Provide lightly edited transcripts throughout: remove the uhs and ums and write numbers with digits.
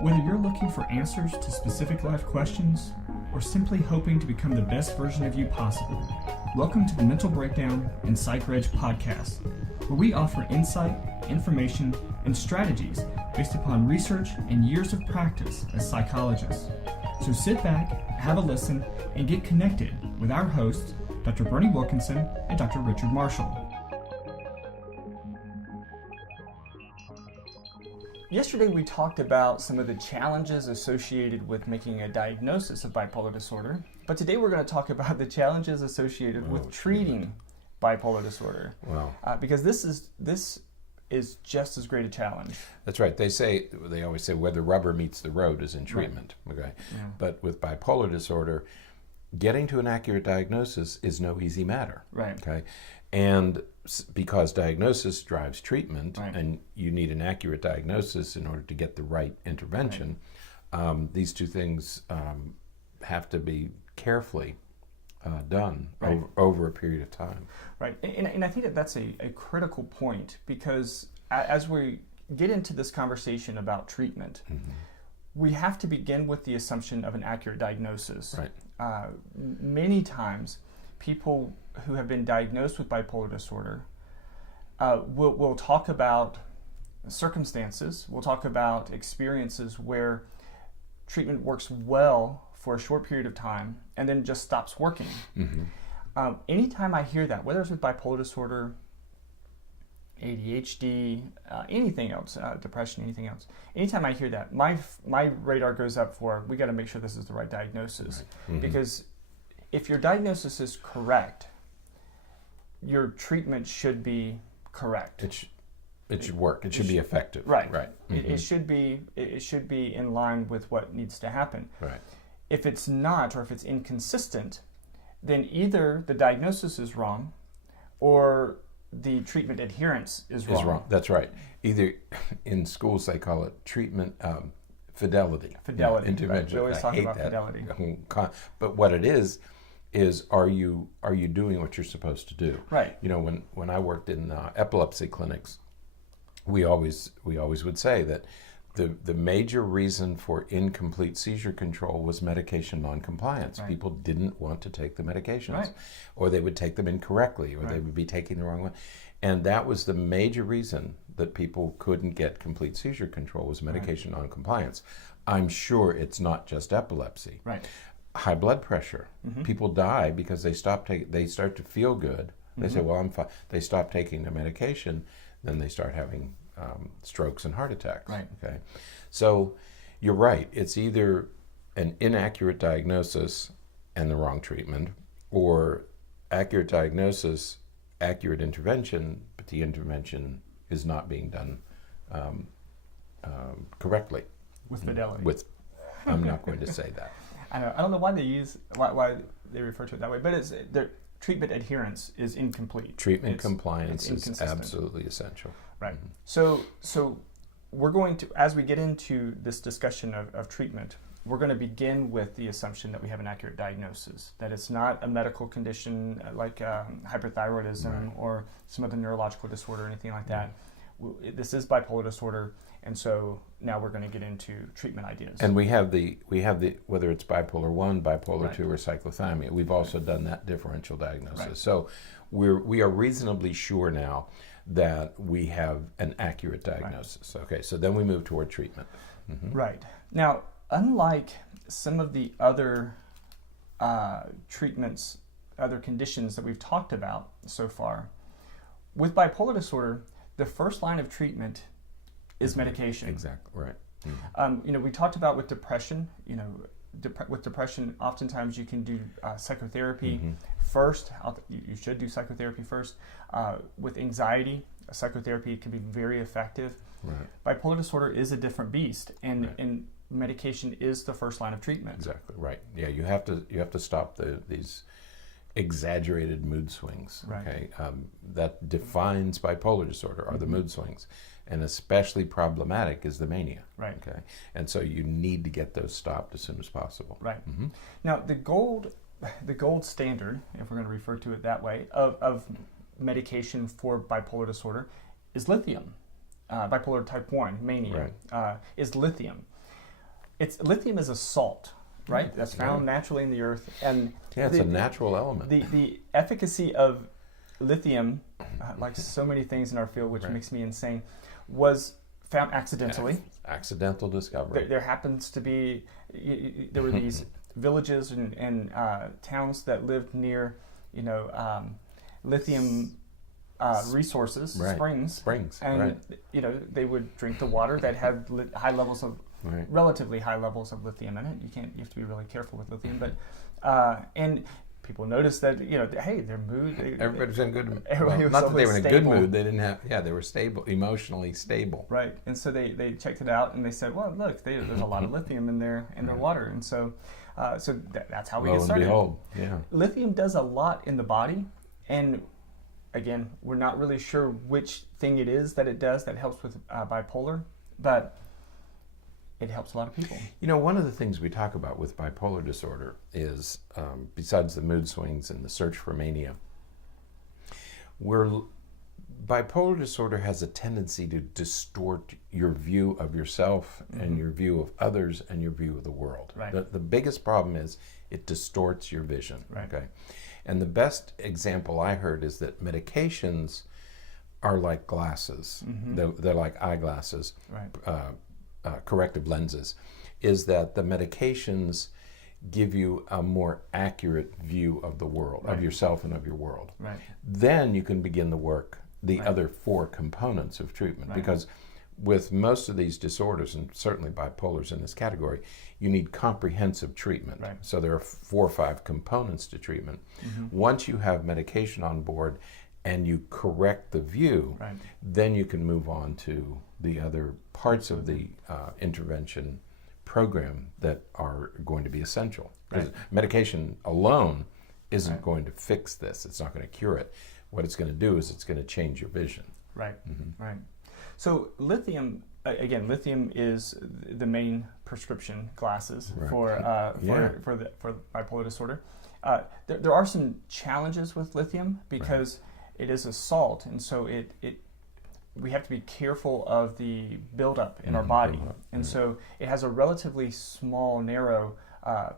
Whether you're looking for answers to specific life questions or simply hoping to become the best version of you possible, welcome to the Mental Breakdown and Psychreg podcast, where we offer insight, information, and strategies based upon research and years of practice as psychologists. So sit back, have a listen, and get connected with our hosts, Dr. Berney Wilkinson and Dr. Richard Marshall. Yesterday we talked about some of the challenges associated with making a diagnosis of bipolar disorder, but today we're going to talk about the challenges associated with treating bipolar disorder. Wow. Because this is just as great a challenge. That's right. They always say where the rubber meets the road is in treatment. Right. Okay. Yeah. But with bipolar disorder, getting to an accurate diagnosis is no easy matter. Right. Okay. And because diagnosis drives treatment, right, and you need an accurate diagnosis in order to get the right intervention, right, these two things have to be carefully done, right, over a period of time. Right, and I think that's a critical point, because as we get into this conversation about treatment, mm-hmm, we have to begin with the assumption of an accurate diagnosis. Right. Many times, people who have been diagnosed with bipolar disorder will talk about circumstances, we'll talk about experiences where treatment works well for a short period of time and then just stops working. Mm-hmm. Anytime I hear that, whether it's with bipolar disorder, ADHD, anything else, depression, anything else, anytime I hear that, my radar goes up for, we got to make sure this is the right diagnosis. Right. Mm-hmm. Because if your diagnosis is correct, your treatment should be correct. It should work. It should be effective. Right. Right. Mm-hmm. It should be in line with what needs to happen. Right. If it's not, or if it's inconsistent, then either the diagnosis is wrong, or the treatment adherence is wrong. That's right. Either in schools they call it treatment fidelity. Fidelity. Intervention. Right. We always talk about fidelity. But what it is are you doing what you're supposed to do? Right. You know, when I worked in epilepsy clinics, we always would say that the major reason for incomplete seizure control was medication noncompliance. Right. People didn't want to take the medications, right, or they would take them incorrectly, or right, they would be taking the wrong one. And that was the major reason that people couldn't get complete seizure control, was medication right, noncompliance. I'm sure it's not just epilepsy. Right. High blood pressure. Mm-hmm. People die because they start to feel good. They mm-hmm, say, well, I'm fine. They stop taking the medication, then they start having strokes and heart attacks. Right. Okay. So you're right. It's either an inaccurate diagnosis and the wrong treatment, or accurate diagnosis, accurate intervention, but the intervention is not being done correctly. With fidelity. I'm not going to say that. I don't know why they refer to it that way, but it's their treatment adherence is incomplete. Treatment compliance is absolutely essential. Right. Mm-hmm. So we're going to, as we get into this discussion of treatment, we're going to begin with the assumption that we have an accurate diagnosis, that it's not a medical condition like hyperthyroidism, right, or some other neurological disorder or anything like that. This is bipolar disorder, and so now we're going to get into treatment ideas. And we have the whether it's bipolar 1, bipolar right, 2, or cyclothymia, we've also done that differential diagnosis. Right. So we are reasonably sure now that we have an accurate diagnosis. Right. Okay, so then we move toward treatment. Mm-hmm. Right. Now, unlike some of the other treatments, other conditions that we've talked about so far, with bipolar disorder, the first line of treatment is medication. Exactly, right. Mm-hmm. We talked about with depression, with depression, oftentimes you can do psychotherapy mm-hmm, first. You should do psychotherapy first. With anxiety, psychotherapy can be very effective. Right. Bipolar disorder is a different beast, and right, and medication is the first line of treatment. Exactly, right. Yeah, you have to stop these exaggerated mood swings. Right. Okay, that defines bipolar disorder are the mood swings, and especially problematic is the mania. Right. Okay, and so you need to get those stopped as soon as possible. Right. Mm-hmm. Now the gold standard, if we're going to refer to it that way, of medication for bipolar disorder is lithium. Bipolar type 1 mania is lithium. lithium is a salt, right? That's found naturally in the earth, and it's a natural element. The efficacy of lithium, like so many things in our field, which makes me insane, was found accidentally. Accidental discovery. There happens to be, there were these villages and towns that lived near, lithium resources, springs, and they would drink the water that had high levels of, relatively high levels of lithium in it. You have to be really careful with lithium, but and people noticed that hey, their mood. Everybody's in good mood. Well, not that they were in a good mood. They didn't have. Yeah, they were stable, emotionally stable. Right, and so they checked it out and they said, well, look, there's a lot of lithium in their water, and so that's how we get started. Lo and behold, lithium does a lot in the body, and again, we're not really sure which thing it is that it does that helps with bipolar, but it helps a lot of people. One of the things we talk about with bipolar disorder is, besides the mood swings and the search for mania, bipolar disorder has a tendency to distort your view of yourself and your view of others and your view of the world. Right. The biggest problem is it distorts your vision. Right. Okay. And the best example I heard is that medications are like glasses. They're like eyeglasses. Right. Corrective lenses, is that the medications give you a more accurate view of the world, of yourself and of your world. Right. Then you can begin the work, the other 4 components of treatment. Because with most of these disorders, and certainly bipolar's in this category, you need comprehensive treatment. Right. So there are 4 or 5 components to treatment. Once you have medication on board and you correct the view, then you can move on to the other parts of the intervention program that are going to be essential. Because medication alone isn't going to fix this. It's not going to cure it. What it's going to do is it's going to change your vision. Right. Right. So lithium, again, lithium is the main prescription glasses for bipolar disorder. There are some challenges with lithium because it is a salt, and so we have to be careful of the buildup in our body. And so it has a relatively small, narrow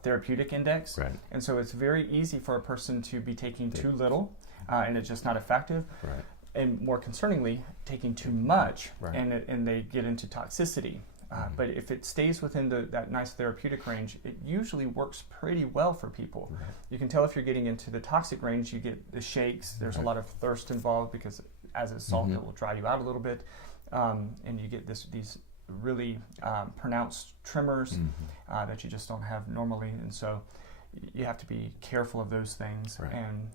therapeutic index. Right. And so it's very easy for a person to be taking too little, and it's just not effective. Right. And more concerningly, taking too much, and they get into toxicity. But if it stays within that nice therapeutic range, it usually works pretty well for people. Right. You can tell if you're getting into the toxic range, you get the shakes. There's a lot of thirst involved because as it's salt, it will dry you out a little bit. And you get these really pronounced tremors that you just don't have normally. And so you have to be careful of those things. Right. And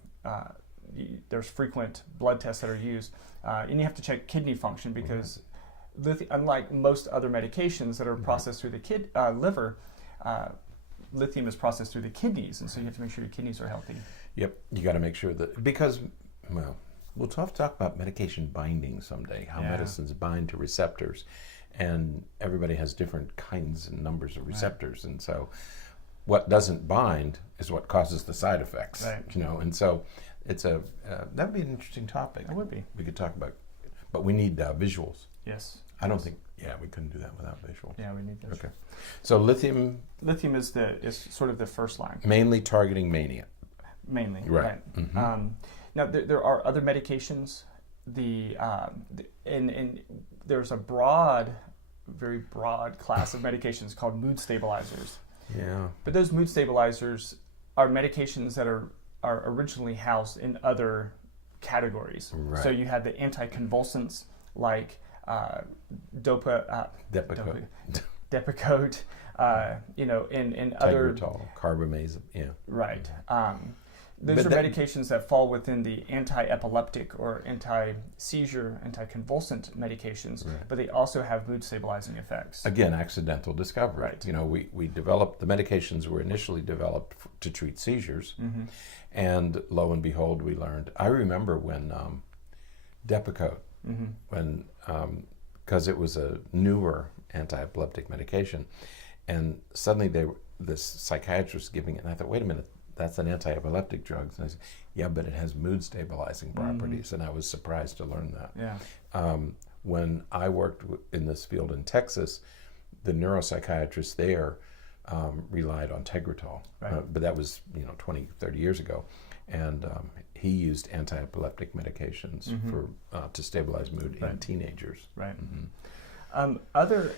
there's frequent blood tests that are used. And you have to check kidney function because unlike most other medications that are processed through the liver, lithium is processed through the kidneys, and so you have to make sure your kidneys are healthy. Yep, you got to make sure that, because, well, we'll talk about medication binding someday, how medicines bind to receptors, and everybody has different kinds and numbers of receptors, and so what doesn't bind is what causes the side effects, and so it's that would be an interesting topic. It would be. We could talk about, but we need visuals. Yes. I don't think, we couldn't do that without visuals. Yeah, we need visuals. Okay. So lithium is sort of the first line. Mainly targeting mania. Mainly, right. Now there are other medications. And there's a very broad class of medications called mood stabilizers. Yeah. But those mood stabilizers are medications that are originally housed in other categories. Right. So you had the anticonvulsants like Depakote, and other Tegretol, carbamazepine, right. Those are medications that fall within the anti-epileptic or anti-seizure, anti-convulsant medications, but they also have mood stabilizing effects. Again, accidental discovery. Right. We developed, the medications were initially developed to treat seizures, and lo and behold, we learned. I remember when Depakote, when because it was a newer anti-epileptic medication, and suddenly this psychiatrist giving it, and I thought, wait a minute, that's an anti-epileptic drug. And I said, yeah, but it has mood stabilizing properties, and I was surprised to learn that. Yeah. When I worked in this field in Texas, the neuropsychiatrist there relied on Tegretol, Right. but that was 20, 30 years ago, and he used anti-epileptic medications for to stabilize mood in teenagers. Right. Other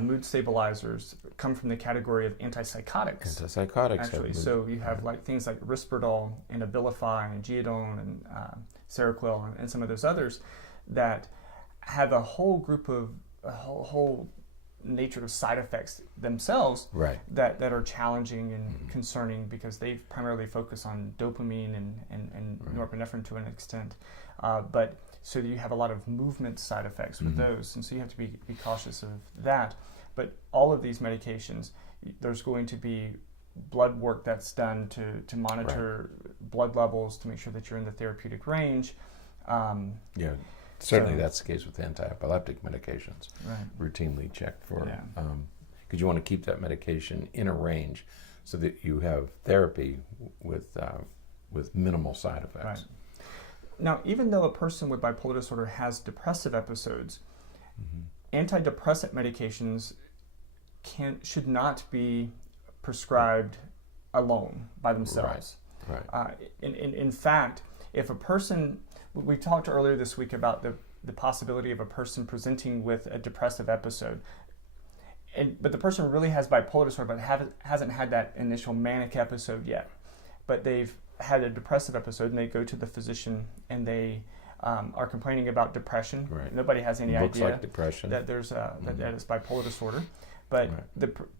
mood stabilizers come from the category of antipsychotics. Antipsychotics, actually. So you have like things like Risperdal and Abilify and Geodone and Seroquel and some of those others that have a whole group of a whole nature of side effects themselves that are challenging and concerning because they primarily focus on dopamine and norepinephrine to an extent. But so you have a lot of movement side effects with those, and so you have to be cautious of that. But all of these medications, there's going to be blood work that's done to monitor blood levels to make sure that you're in the therapeutic range. Certainly that's the case with anti-epileptic medications. Routinely checked for, because you want to keep that medication in a range so that you have therapy with minimal side effects. Now, even though a person with bipolar disorder has depressive episodes, antidepressant medications should not be prescribed alone by themselves. In fact, if a person, we talked earlier this week about the possibility of a person presenting with a depressive episode, but the person really has bipolar disorder but hasn't had that initial manic episode yet, but they've had a depressive episode and they go to the physician and they are complaining about depression. Nobody has any Looks idea like depression. that there's that it's bipolar disorder. But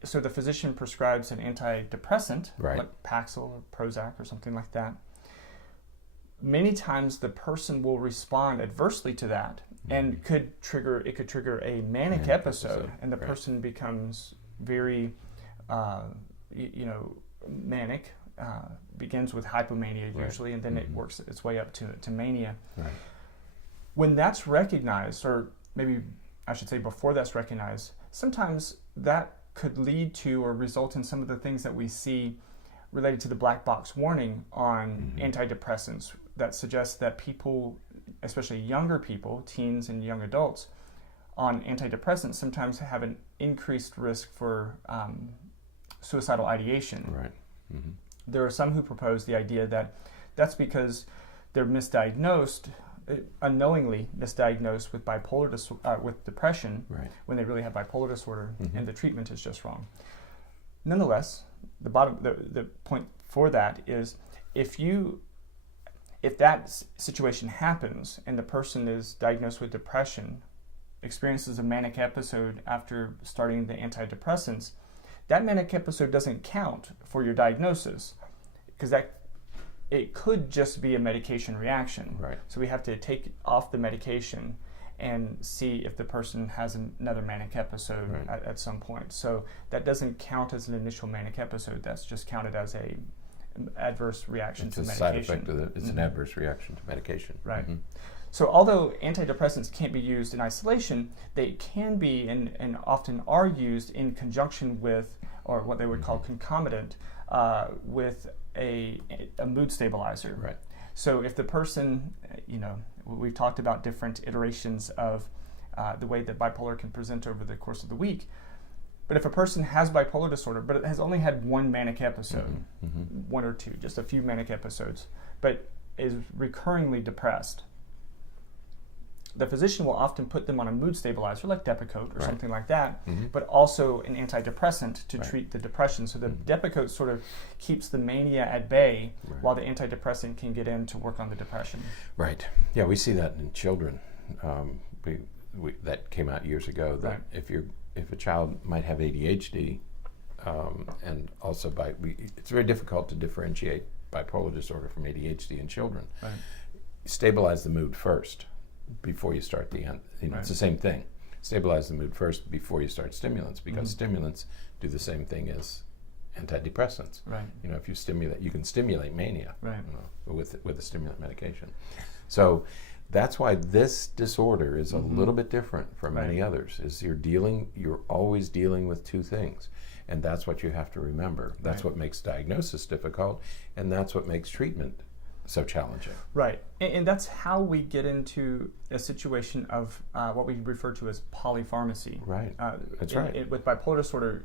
so the physician prescribes an antidepressant like Paxil or Prozac or something like that. Many times the person will respond adversely to that and it could trigger a manic episode, and the person becomes very manic. Begins with hypomania usually, and then it works its way up to mania. When that's recognized, or maybe I should say before that's recognized, sometimes that could lead to or result in some of the things that we see related to the black box warning on antidepressants that suggests that people, especially younger people, teens and young adults, on antidepressants sometimes have an increased risk for suicidal ideation. There are some who propose the idea that that's because they're misdiagnosed, unknowingly misdiagnosed with with depression when they really have bipolar disorder, and the treatment is just wrong. Nonetheless, the point for that is if that situation happens and the person is diagnosed with depression, experiences a manic episode after starting the antidepressants, that manic episode doesn't count for your diagnosis because it could just be a medication reaction. So we have to take off the medication and see if the person has another manic episode at some point. So that doesn't count as an initial manic episode. That's just counted as a adverse reaction to medication. Side effect of it's an adverse reaction to medication. So although antidepressants can't be used in isolation, they can be and often are used in conjunction with, or what they would call concomitant, with a mood stabilizer. So if the person, we've talked about different iterations of the way that bipolar can present over the course of the week. But if a person has bipolar disorder, but it has only had one manic episode, one or two, just a few manic episodes, but is recurringly depressed, the physician will often put them on a mood stabilizer like Depakote or something like that, but also an antidepressant to treat the depression. So the Depakote sort of keeps the mania at bay while the antidepressant can get in to work on the depression. Yeah, we see that in children. That came out years ago, that if a child might have ADHD, and also it's very difficult to differentiate bipolar disorder from ADHD in children. Stabilize the mood first before you start it's the same thing. Stabilize the mood first before you start stimulants, because stimulants do the same thing as antidepressants. If you stimulate, you can stimulate mania with a stimulant medication. So that's why this disorder is a little bit different from many others. Is you're always dealing with two things, and that's what you have to remember. That's what makes diagnosis difficult, and that's what makes treatment so challenging. Right, and that's how we get into a situation of what we refer to as polypharmacy. Right, that's right. With bipolar disorder,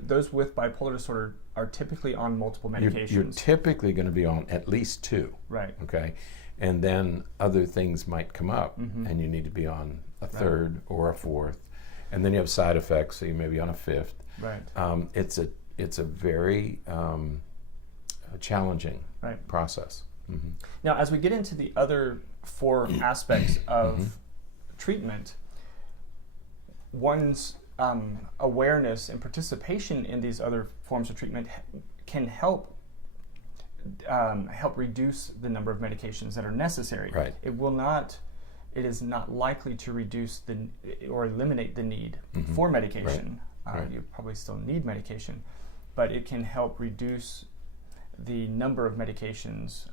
those with bipolar disorder are typically on multiple medications. You're typically going to be on at least 2. Right. Okay, and then other things might come up, and you need to be on a 3rd or a 4th, and then you have side effects, so you may be on a 5th. Right. It's a very challenging process. Mm-hmm. Now, as we get into the other 4 aspects of treatment, one's awareness and participation in these other forms of treatment can help reduce the number of medications that are necessary. Right. It is not likely to reduce or eliminate the need for medication. Right. You probably still need medication, but it can help reduce the number of medications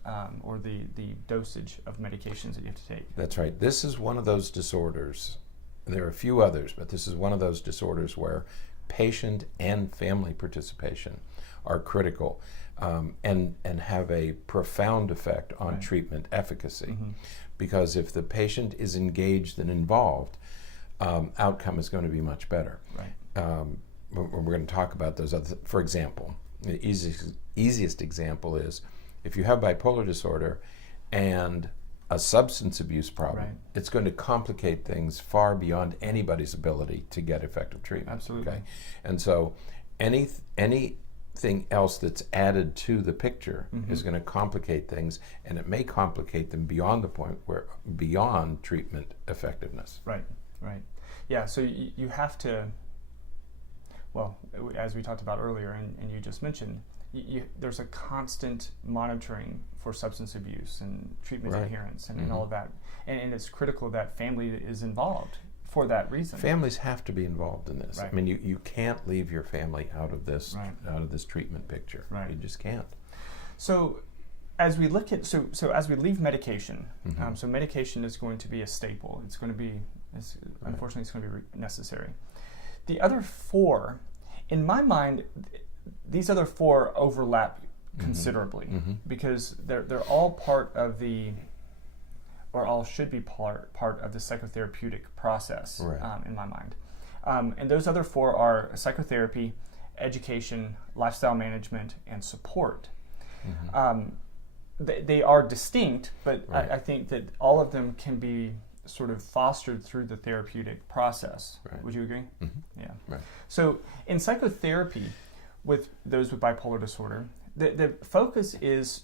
or the dosage of medications that you have to take. That's right. This is one of those disorders. There are a few others, but this is one of those disorders where patient and family participation are critical and have a profound effect on treatment efficacy. Because if the patient is engaged and involved, outcome is going to be much better. Right. We're going to talk about those other. For example, the easiest example is if you have bipolar disorder and a substance abuse problem, it's going to complicate things far beyond anybody's ability to get effective treatment. Absolutely. Okay? And so anything else that's added to the picture is going to complicate things, and it may complicate them beyond the point beyond treatment effectiveness. Right. Yeah, so you have to, well, as we talked about earlier and you just mentioned, there's a constant monitoring for substance abuse and treatment adherence and all of that. And it's critical that family is involved for that reason. Families have to be involved in this. Right. I mean, you can't leave your family out of this treatment picture. Right. You just can't. So as we look at, as we leave medication, so medication is going to be a staple. It's going to be, unfortunately, it's going to be necessary. The other 4, in my mind, these other 4 overlap considerably because they're all part of or all should be part of the psychotherapeutic process in my mind. And those other 4 are psychotherapy, education, lifestyle management, and support. They are distinct, but I think that all of them can be sort of fostered through the therapeutic process. Right. Would you agree? Yeah. Right. So in psychotherapy, with those with bipolar disorder, the focus is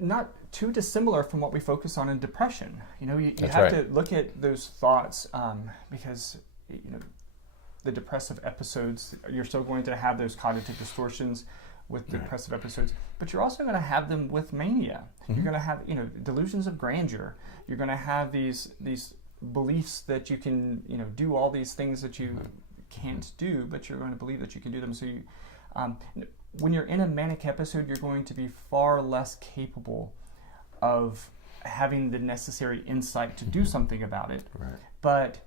not too dissimilar from what we focus on in depression. You know, you have to look at those thoughts because the depressive episodes, you're still going to have those cognitive distortions with depressive episodes, but you're also going to have them with mania. You're going to have delusions of grandeur. You're going to have these beliefs that you can do all these things that you can't do, but you're going to believe that you can do them. So when you're in a manic episode, you're going to be far less capable of having the necessary insight to do something about it. Right. But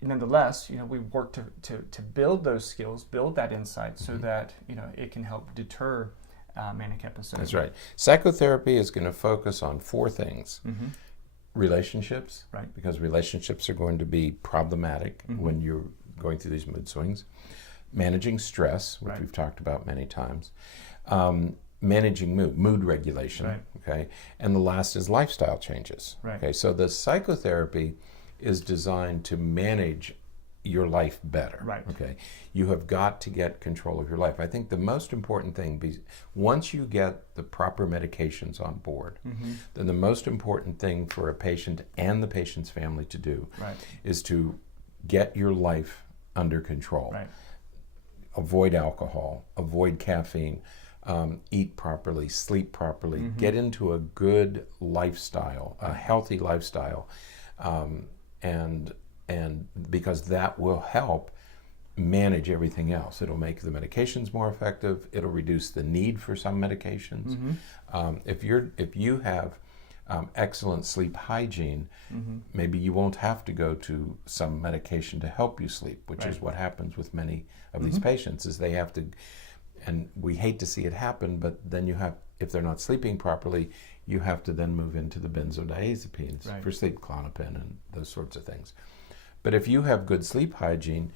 nonetheless, we work to build those skills, build that insight, so that it can help deter manic episodes. That's right. Psychotherapy is going to focus on 4 things: relationships, because relationships are going to be problematic when you're going through these mood swings; managing stress, which we've talked about many times; managing mood regulation. Okay, and the last is lifestyle changes. Okay, so the psychotherapy is designed to manage your life better. Okay, you have got to get control of your life. I think the most important thing, once you get the proper medications on board, then the most important thing for a patient and the patient's family to do is to get your life under control. Avoid alcohol, avoid caffeine, eat properly, sleep properly, get into a good lifestyle, a healthy lifestyle, and because that will help manage everything else. It'll make the medications more effective. It'll reduce the need for some medications. If you have excellent sleep hygiene, maybe you won't have to go to some medication to help you sleep, which is what happens with many of these patients, is they have to And we hate to see it happen, but then if they're not sleeping properly, you have to then move into the benzodiazepines for sleep, Klonopin and those sorts of things. But if you have good sleep hygiene,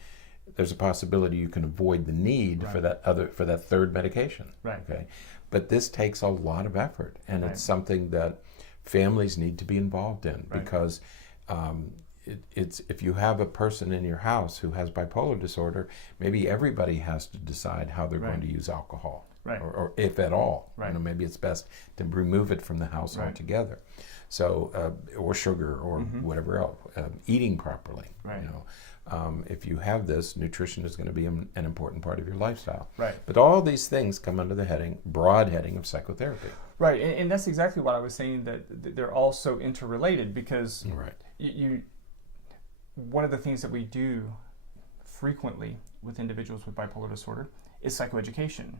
there's a possibility you can avoid the need for that third medication. Okay, but this takes a lot of effort, and it's something that families need to be involved in because it's if you have a person in your house who has bipolar disorder, maybe everybody has to decide how they're going to use alcohol, or if at all. Maybe it's best to remove it from the house altogether. So, or sugar, or whatever else. Eating properly. If you have this, nutrition is going to be an important part of your lifestyle. But all these things come under the broad heading of psychotherapy. And that's exactly what I was saying, that they're all so interrelated, because one of the things that we do frequently with individuals with bipolar disorder is psychoeducation.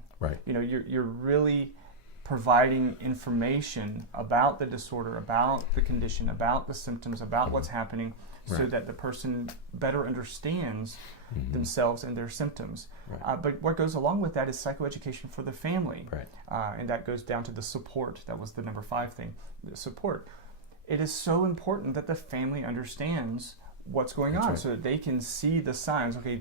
You're really providing information about the disorder, about the condition, about the symptoms, about what's happening, so that the person better understands themselves and their symptoms. But what goes along with that is psychoeducation for the family. And that goes down to the support. That was the number 5 thing, the support. It is so important that the family understands what's going on, so that they can see the signs. Okay,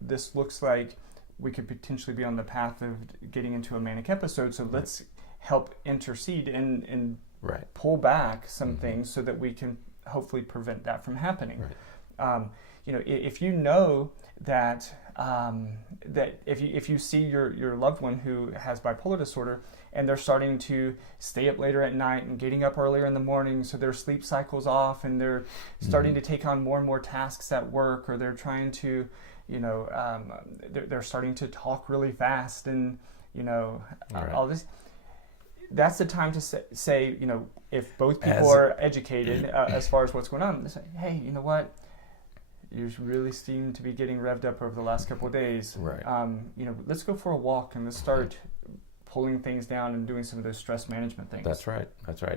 this looks like we could potentially be on the path of getting into a manic episode, so let's help intercede and pull back some things so that we can hopefully prevent that from happening. If you know that if you see your loved one who has bipolar disorder and they're starting to stay up later at night and getting up earlier in the morning, so their sleep cycle's off, and they're starting to take on more and more tasks at work, or they're trying to they're starting to talk really fast, and all this. That's the time to say, if both people are educated as far as what's going on, they say, hey, you know what? You really seem to be getting revved up over the last couple of days. Let's go for a walk, and let's start pulling things down and doing some of those stress management things. That's right.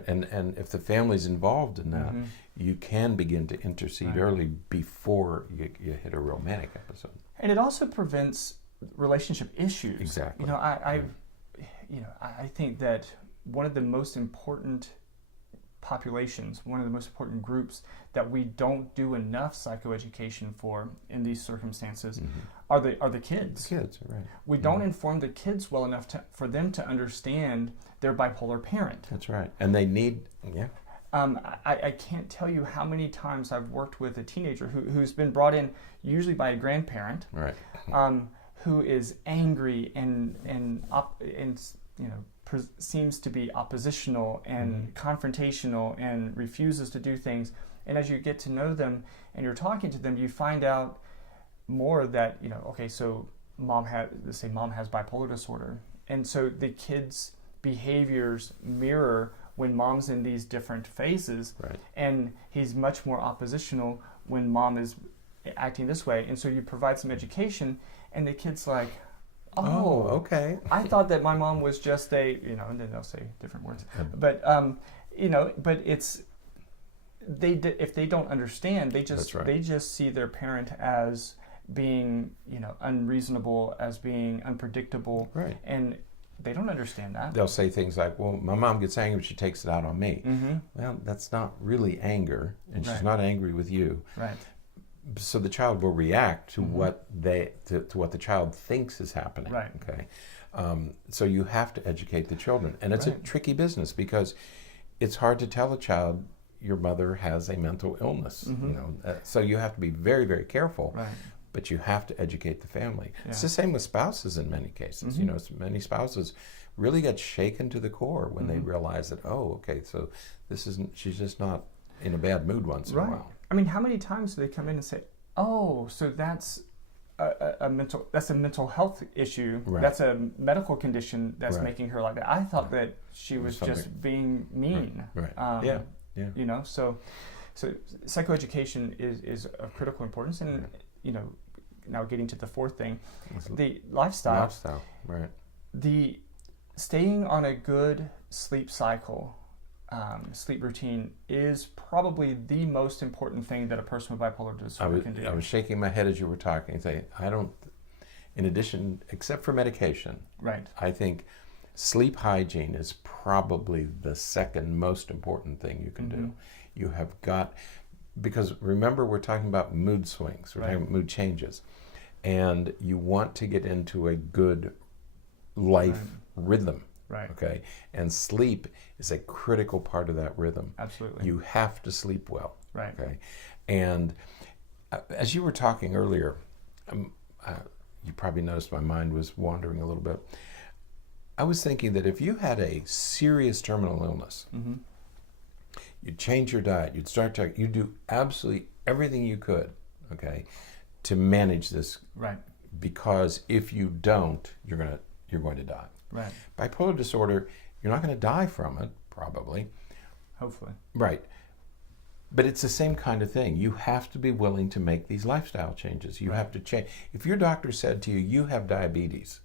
And if the family's involved in that, you can begin to intercede early before you hit a real manic episode. And it also prevents relationship issues. Exactly. I think that one of the most important populations, one of the most important groups that we don't do enough psychoeducation for in these circumstances are the kids. The kids, right. We don't inform the kids well enough for them to understand their bipolar parent. That's right. And they need, I can't tell you how many times I've worked with a teenager who's been brought in usually by a grandparent, who is angry and seems to be oppositional and confrontational and refuses to do things. And as you get to know them and you're talking to them, you find out more that, so mom has bipolar disorder. And so the kids' behaviors mirror when mom's in these different phases. And he's much more oppositional when mom is acting this way. And so you provide some education, and the kid's like, oh, okay. I thought that my mom was just and then they'll say different words. But but it's if they don't understand, they just see their parent as being unreasonable, as being unpredictable, and they don't understand that. They'll say things like, "Well, my mom gets angry, but she takes it out on me." Well, that's not really anger, and she's not angry with you. So the child will react to what what the child thinks is happening. Okay. So you have to educate the children, and it's a tricky business because it's hard to tell a child your mother has a mental illness. So you have to be very, very careful. But you have to educate the family. It's the same with spouses in many cases. Many spouses really get shaken to the core when they realize that, so she's just not in a bad mood once in a while. I mean, how many times do they come in and say, "Oh, so that's a mental health issue. That's a medical condition that's making her like that. I thought that she was just being mean." So psychoeducation is of critical importance, and now getting to the 4th thing, the lifestyle. The staying on a good sleep cycle. Sleep routine is probably the most important thing that a person with bipolar disorder can do. I was shaking my head as you were talking, saying, in addition, except for medication, right, I think sleep hygiene is probably the second most important thing you can do. You have got, because remember we're talking about mood swings, we're talking about mood changes, and you want to get into a good life rhythm. Right. Okay. And sleep is a critical part of that rhythm. Absolutely. You have to sleep well. Right. Okay. And as you were talking earlier, you probably noticed my mind was wandering a little bit. I was thinking that if you had a serious terminal illness, you'd change your diet, you'd do absolutely everything you could, okay, to manage this. Right. Because if you don't, you're going to die. Right. Bipolar disorder, you're not going to die from it, probably. Hopefully. Right. But it's the same kind of thing. You have to be willing to make these lifestyle changes. You have to change. If your doctor said to you, you have diabetes,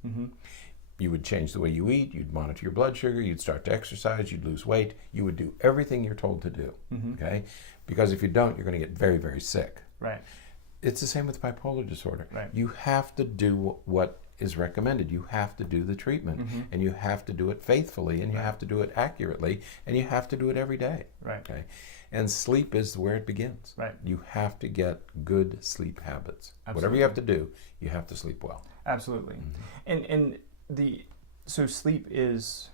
you would change the way you eat, you'd monitor your blood sugar, you'd start to exercise, you'd lose weight, you would do everything you're told to do, okay? Because if you don't, you're going to get very, very sick. Right. It's the same with bipolar disorder. Right. You have to do what is recommended. You have to do the treatment, and you have to do it faithfully, and you have to do it accurately, and you have to do it every day. Right. Okay. And sleep is where it begins. Right. You have to get good sleep habits. Absolutely. Whatever you have to do, you have to sleep well. Absolutely. So sleep is,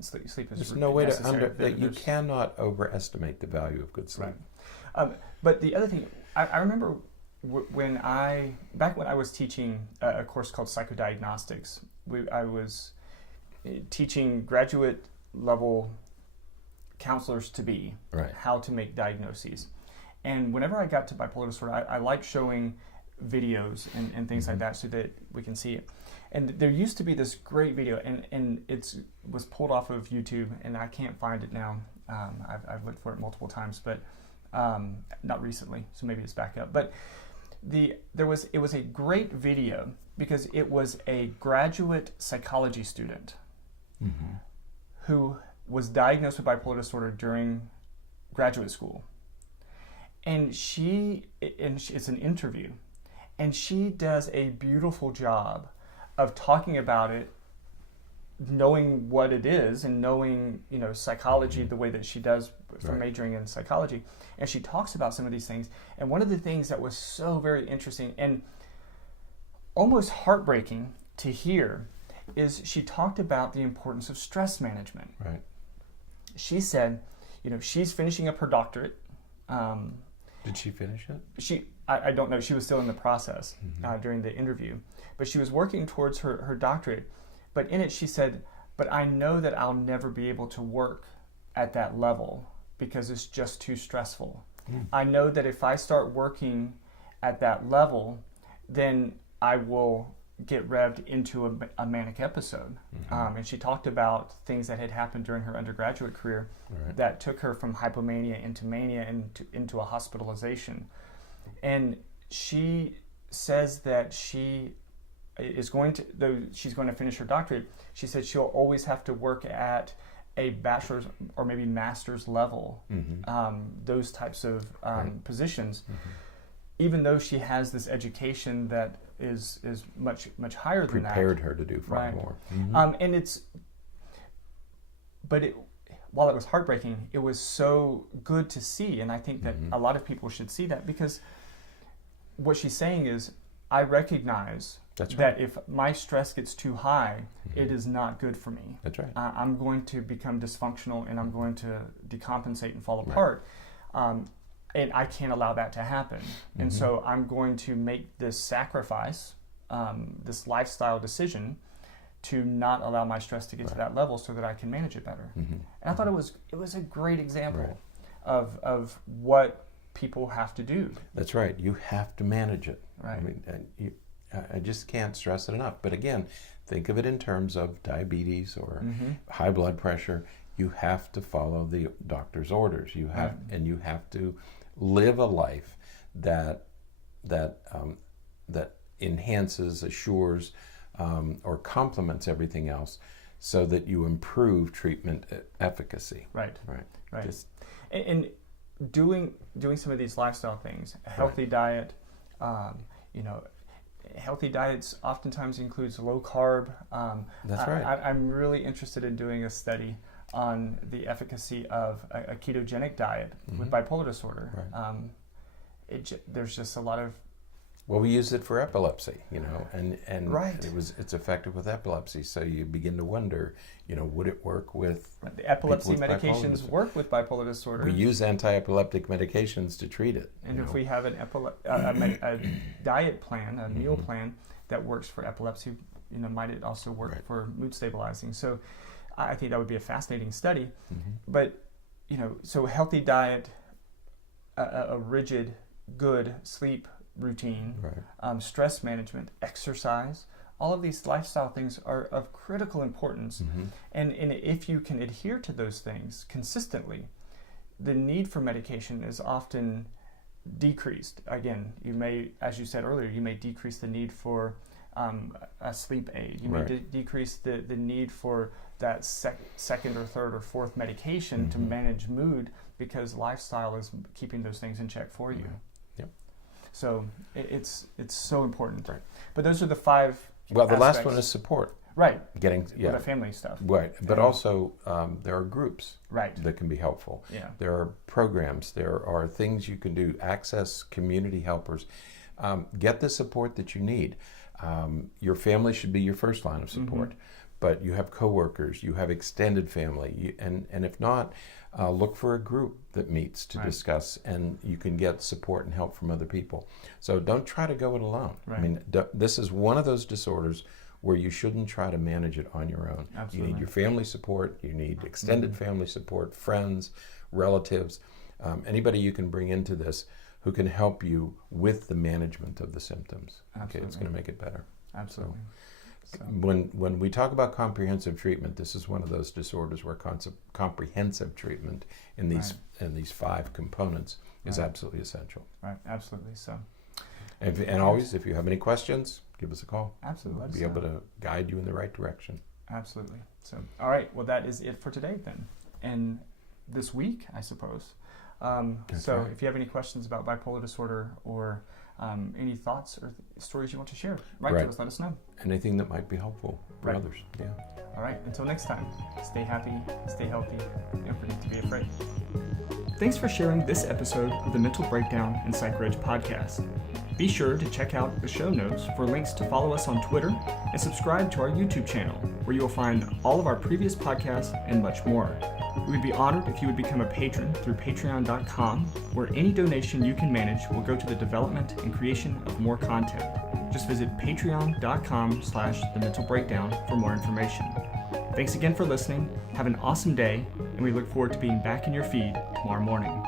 sleep is. There's no way to you cannot overestimate the value of good sleep. Right. But the other thing, I remember back when I was teaching a course called Psychodiagnostics, I was teaching graduate level counselors to be how to make diagnoses. And whenever I got to bipolar disorder, I like showing videos and things like that so that we can see it. And there used to be this great video, and it was pulled off of YouTube, and I can't find it now. I've looked for it multiple times, but not recently, so maybe it's back up. But it was a great video because it was a graduate psychology student who was diagnosed with bipolar disorder during graduate school. And it's an interview, and she does a beautiful job of talking about it, knowing what it is and knowing, psychology the way that she does from majoring in psychology. And she talks about some of these things. And one of the things that was so very interesting and almost heartbreaking to hear is she talked about the importance of stress management. Right. She said, she's finishing up her doctorate. Did she finish it? I don't know. She was still in the process during the interview. But she was working towards her doctorate. But in it, she said, but I know that I'll never be able to work at that level because it's just too stressful. I know that if I start working at that level, then I will get revved into a manic episode. And she talked about things that had happened during her undergraduate career that took her from hypomania into mania and into a hospitalization. And she says that she is going to, though she's going to finish her doctorate, she said she'll always have to work at a bachelor's or maybe master's level, those types of positions, even though she has this education that is much higher than that. Prepared her to do far more. And while it was heartbreaking, it was so good to see, and I think that a lot of people should see that, because what she's saying is, I recognize that if my stress gets too high, it is not good for me. That's right. I'm going to become dysfunctional, and I'm going to decompensate and fall apart. And I can't allow that to happen. And so I'm going to make this sacrifice, this lifestyle decision, to not allow my stress to get to that level so that I can manage it better. And I thought it was a great example of what people have to do. That's right. You have to manage it. Right. I mean, I just can't stress it enough. But again, think of it in terms of diabetes or high blood pressure. You have to follow the doctor's orders. You have, and you have to live a life that enhances, assures, or complements everything else, so that you improve treatment efficacy. Right. And doing some of these lifestyle things, a healthy diet, healthy diets oftentimes includes low carb. That's right. I'm really interested in doing a study on the efficacy of a ketogenic diet with bipolar disorder. Right. There's just a lot of... Well, we use it for epilepsy, and right. it's effective with epilepsy. So you begin to wonder, would it work with the epilepsy medications work with bipolar disorder? We use anti-epileptic medications to treat it. And if we have a diet plan, a meal plan that works for epilepsy, might it also work for mood stabilizing? So I think that would be a fascinating study. But, so healthy diet, a rigid, good sleep routine, stress management, exercise, all of these lifestyle things are of critical importance. And if you can adhere to those things consistently, the need for medication is often decreased. Again, you may, as you said earlier, you may decrease the need for a sleep aid. You may decrease the need for that second or third or fourth medication to manage mood, because lifestyle is keeping those things in check for you. So it's so important. Right. But those are the 5 Well, the aspects. last one is support. Right. Getting the family stuff. Right. But also there are groups that can be helpful. Yeah. There are programs. There are things you can do. Access community helpers. Get the support that you need. Your family should be your first line of support. But you have coworkers, you have extended family, and if not, look for a group that meets to discuss, and you can get support and help from other people. So don't try to go it alone. I mean, this is one of those disorders where you shouldn't try to manage it on your own. Absolutely. You need your family support, you need extended family support, friends, relatives, anybody you can bring into this who can help you with the management of the symptoms. Okay, it's going to make it better. Absolutely. So when we talk about comprehensive treatment, this is one of those disorders where comprehensive treatment in these 5 components is absolutely essential. Right, absolutely. So, and always, if you have any questions, give us a call. Absolutely. We'll be able to guide you in the right direction. Absolutely. So, all right. Well, that is it for today then, and this week, I suppose. So, if you have any questions about bipolar disorder or any thoughts or stories you want to share, write to us, let us know. Anything that might be helpful for others. Yeah. All right. Until next time, stay happy, stay healthy, and don't forget to be afraid. Thanks for sharing this episode of the Mental Breakdown and Psychreg podcast. Be sure to check out the show notes for links to follow us on Twitter and subscribe to our YouTube channel, where you will find all of our previous podcasts and much more. We would be honored if you would become a patron through patreon.com, where any donation you can manage will go to the development and creation of more content. Just visit patreon.com/thementalbreakdown for more information. Thanks again for listening. Have an awesome day, and we look forward to being back in your feed tomorrow morning.